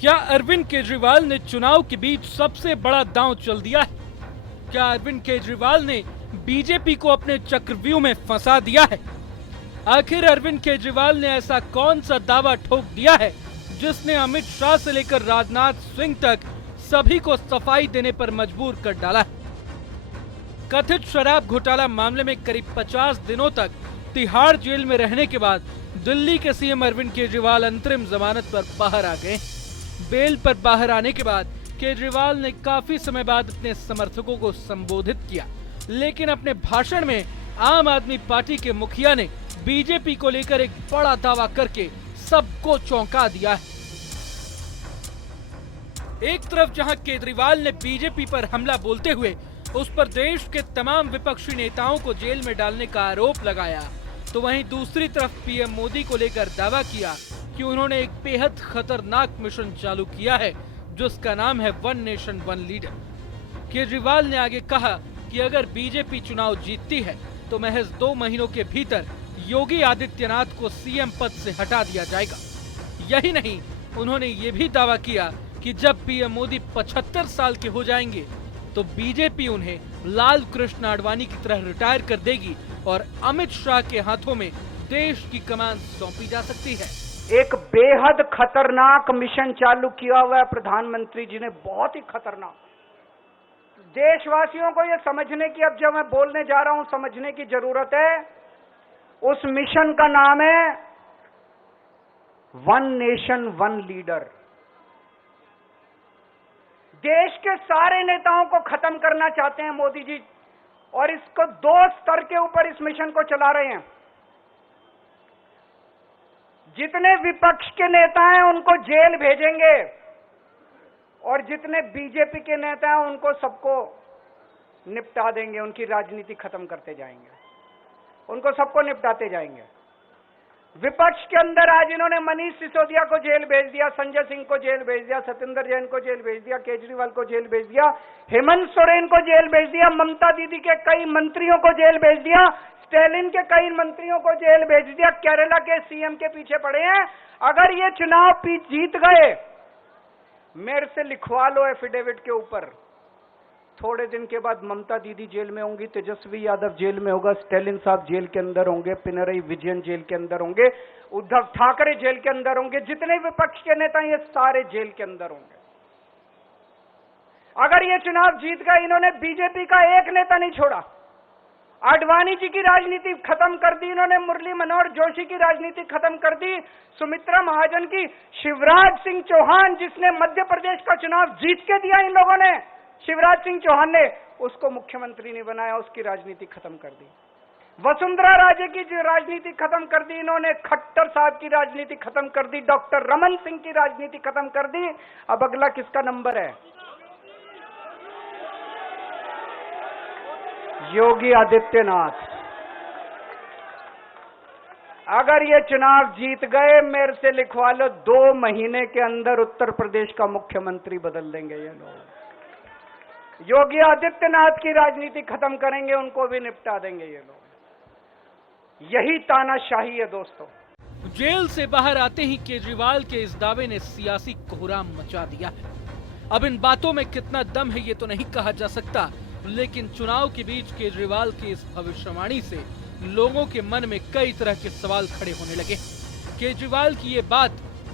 क्या अरविंद केजरीवाल ने चुनाव के बीच सबसे बड़ा दांव चल दिया है? क्या अरविंद केजरीवाल ने बीजेपी को अपने चक्रव्यूह में फंसा दिया है? आखिर अरविंद केजरीवाल ने ऐसा कौन सा दावा ठोक दिया है जिसने अमित शाह से लेकर राजनाथ सिंह तक सभी को सफाई देने पर मजबूर कर डाला है? कथित शराब घोटाला मामले में करीब 50 दिनों तक तिहाड़ जेल में रहने के बाद दिल्ली के सीएम अरविंद केजरीवाल अंतरिम जमानत पर बाहर आ गए। बेल पर बाहर आने के बाद केजरीवाल ने काफी समय बाद अपने समर्थकों को संबोधित किया, लेकिन अपने भाषण में आम आदमी पार्टी के मुखिया ने बीजेपी को लेकर एक बड़ा दावा करके सबको चौंका दिया है। एक तरफ जहां केजरीवाल ने बीजेपी पर हमला बोलते हुए उस पर देश के तमाम विपक्षी नेताओं को जेल में डालने का आरोप लगाया, तो वहीं दूसरी तरफ पीएम मोदी को लेकर दावा किया कि उन्होंने एक बेहद खतरनाक मिशन चालू किया है जिसका नाम है one nation one leader. Kejriwal ने आगे कहा कि अगर बीजेपी चुनाव जीतती है तो महज 2 महीनों के भीतर योगी आदित्यनाथ को सीएम पद से हटा दिया जाएगा। यही नहीं, उन्होंने ये भी दावा किया कि जब पीएम मोदी 75 साल के हो जाएंगे तो बीजेपी उन्हें लाल कृष्ण आडवाणी की तरह रिटायर कर देगी और अमित शाह के हाथों में देश की कमान सौंपी जा सकती है। एक बेहद खतरनाक मिशन चालू किया हुआ है प्रधानमंत्री जी ने, बहुत ही खतरनाक। देशवासियों को यह समझने की, अब जब मैं बोलने जा रहा हूं, समझने की जरूरत है। उस मिशन का नाम है वन नेशन वन लीडर। देश के सारे नेताओं को खत्म करना चाहते हैं मोदी जी, और इसको 2 स्तर के ऊपर इस मिशन को चला रहे हैं। जितने विपक्ष के नेता हैं उनको जेल भेजेंगे, और जितने बीजेपी के नेता हैं उनको सबको निपटा देंगे, उनकी राजनीति खत्म करते जाएंगे, उनको सबको निपटाते जाएंगे। विपक्ष के अंदर आज इन्होंने मनीष सिसोदिया को जेल भेज दिया, संजय सिंह को जेल भेज दिया, सत्येंद्र जैन को जेल भेज दिया, केजरीवाल को जेल भेज दिया, हेमंत सोरेन को जेल भेज दिया, ममता दीदी के कई मंत्रियों को जेल भेज दिया, स्टालिन के कई मंत्रियों को जेल भेज दिया, केरला के सीएम के पीछे पड़े हैं। अगर ये चुनाव जीत गए, मेरे से लिखवा लो एफिडेविट के ऊपर, थोड़े दिन के बाद ममता दीदी जेल में होंगी, तेजस्वी यादव जेल में होगा, स्टालिन साहब जेल के अंदर होंगे, पिनरई विजयन जेल के अंदर होंगे, उद्धव ठाकरे जेल के अंदर होंगे, जितने विपक्ष के नेता ये सारे जेल के अंदर होंगे। अगर ये चुनाव जीत गए, इन्होंने बीजेपी का एक नेता नहीं छोड़ा। आडवाणी जी की राजनीति खत्म कर दी इन्होंने, मुरली मनोहर जोशी की राजनीति खत्म कर दी, सुमित्रा महाजन की, शिवराज सिंह चौहान जिसने मध्य प्रदेश का चुनाव जीत के दिया इन लोगों ने, शिवराज सिंह चौहान ने उसको मुख्यमंत्री नहीं बनाया, उसकी राजनीति खत्म कर दी। वसुंधरा राजे की जो राजनीति खत्म कर दी इन्होंने, खट्टर साहब की राजनीति खत्म कर दी, डॉक्टर रमन सिंह की राजनीति खत्म कर दी। अब अगला किसका नंबर है? योगी आदित्यनाथ। अगर ये चुनाव जीत गए, मेरे से लिखवा लो, 2 महीने के अंदर उत्तर प्रदेश का मुख्यमंत्री बदल देंगे ये लोग। योगी आदित्यनाथ की राजनीति खत्म करेंगे, उनको भी निपटा देंगे ये लोग। यही तानाशाही है दोस्तों। जेल से बाहर आते ही केजरीवाल के इस दावे ने सियासी कोहराम मचा दिया है। अब इन बातों में कितना दम है ये तो नहीं कहा जा सकता, लेकिन चुनाव के बीच केजरीवाल की इस भविष्यवाणी से लोगों के मन में कई तरह के सवाल खड़े होने लगे। केजरीवाल की ये बात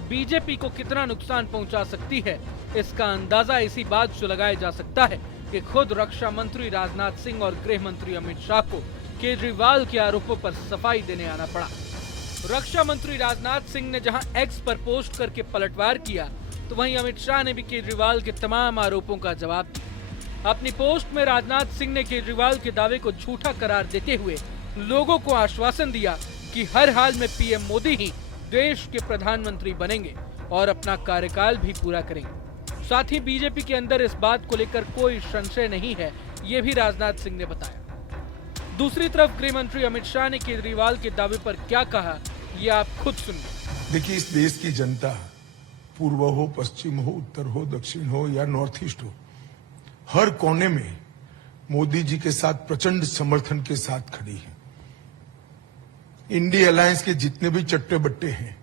बीजेपी को कितना नुकसान पहुंचा सकती है, इसका अंदाजा इसी बात से लगाया जा सकता है कि खुद रक्षा मंत्री राजनाथ सिंह और गृह मंत्री अमित शाह को केजरीवाल के आरोपों पर सफाई देने आना पड़ा। रक्षा मंत्री राजनाथ सिंह ने जहां एक्स पर पोस्ट करके पलटवार किया, तो वहीं अमित शाह ने भी केजरीवाल के तमाम आरोपों का जवाब दिया। अपनी पोस्ट में राजनाथ सिंह ने केजरीवाल के दावे को झूठा करार देते हुए लोगों को आश्वासन दिया कि हर हाल में पीएम मोदी ही देश के प्रधानमंत्री बनेंगे और अपना कार्यकाल भी पूरा करेंगे। साथ ही बीजेपी के अंदर इस बात को लेकर कोई संशय नहीं है, ये भी राजनाथ सिंह ने बताया। दूसरी तरफ गृह मंत्री अमित शाह ने केजरीवाल के दावे पर क्या कहा, ये आप खुद सुनिए। देखिए, इस देश की जनता पूर्व हो, पश्चिम हो, उत्तर हो, दक्षिण हो या नॉर्थ ईस्ट हो, हर कोने में मोदी जी के साथ प्रचंड समर्थन के साथ खड़ी है। इंडिया अलायंस के जितने भी चट्टे बट्टे हैं,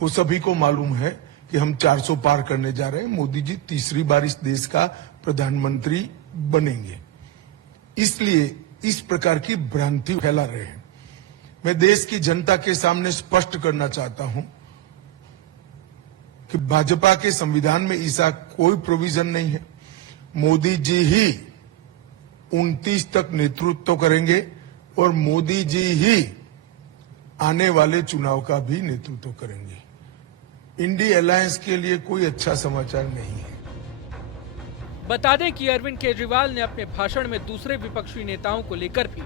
वो सभी को मालूम है कि हम 400 पार करने जा रहे हैं, मोदी जी तीसरी बार इस देश का प्रधानमंत्री बनेंगे। इसलिए इस प्रकार की भ्रांति फैला रहे हैं। मैं देश की जनता के सामने स्पष्ट करना चाहता हूं कि भाजपा के संविधान में ऐसा कोई प्रोविजन नहीं है। मोदी जी ही 29 तक नेतृत्व करेंगे और मोदी जी ही आने वाले चुनाव का भी नेतृत्व करेंगे। इंडी अलायंस के लिए कोई अच्छा समाचार नहीं है। बता दें कि अरविंद केजरीवाल ने अपने भाषण में दूसरे विपक्षी नेताओं को लेकर भी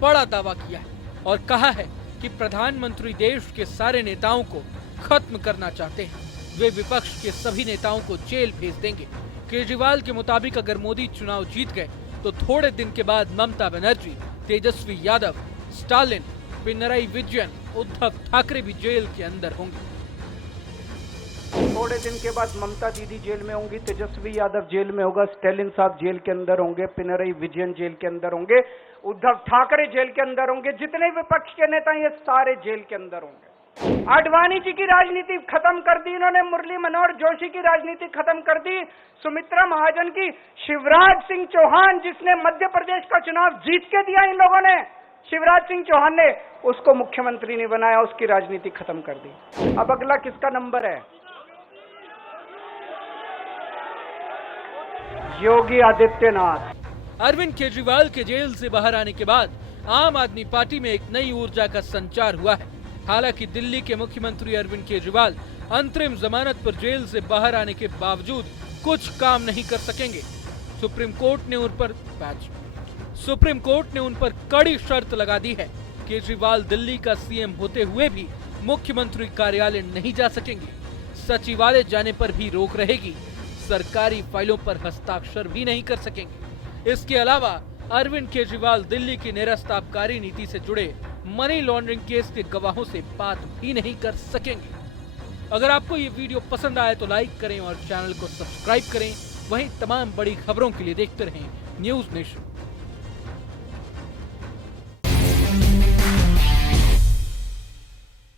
बड़ा दावा किया है और कहा है कि प्रधानमंत्री देश के सारे नेताओं को खत्म करना चाहते हैं। वे विपक्ष के सभी नेताओं को जेल भेज देंगे। केजरीवाल के मुताबिक अगर मोदी चुनाव जीत गए तो थोड़े दिन के बाद ममता बनर्जी, तेजस्वी यादव, स्टालिन, पिनराई विजयन, उद्धव ठाकरे भी जेल के अंदर होंगे। थोड़े दिन के बाद ममता दीदी जेल में होंगी, तेजस्वी यादव जेल में होगा, स्टालिन साहब जेल के अंदर होंगे, पिनराई विजयन जेल के अंदर होंगे, उद्धव ठाकरे जेल के अंदर होंगे, जितने विपक्ष के नेता ये सारे जेल के अंदर होंगे। आडवाणी जी की राजनीति खत्म कर दी इन्होंने, मुरली मनोहर जोशी की राजनीति खत्म कर दी, सुमित्रा महाजन की, शिवराज सिंह चौहान जिसने मध्य प्रदेश का चुनाव जीत के दिया इन लोगों ने, शिवराज सिंह चौहान ने उसको मुख्यमंत्री नहीं बनाया, उसकी राजनीति खत्म कर दी। अब अगला किसका नंबर है? योगी आदित्यनाथ। अरविंद केजरीवाल के जेल से बाहर आने के बाद आम आदमी पार्टी में एक नई ऊर्जा का संचार हुआ है। हालांकि दिल्ली के मुख्यमंत्री अरविंद केजरीवाल अंतरिम जमानत पर जेल से बाहर आने के बावजूद कुछ काम नहीं कर सकेंगे। सुप्रीम कोर्ट ने उन पर कड़ी शर्त लगा दी है। केजरीवाल दिल्ली का सीएम होते हुए भी मुख्यमंत्री कार्यालय नहीं जा सकेंगे। सचिवालय जाने पर भी रोक रहेगी। सरकारी फाइलों पर हस्ताक्षर भी नहीं कर सकेंगे। इसके अलावा अरविंद केजरीवाल दिल्ली की निरस्त आबकारी नीति से जुड़े मनी लॉन्ड्रिंग केस के गवाहों से बात भी नहीं कर सकेंगे। अगर आपको ये वीडियो पसंद आए तो लाइक करें और चैनल को सब्सक्राइब करें। वहीं तमाम बड़ी खबरों के लिए देखते रहें न्यूज़ नेशन।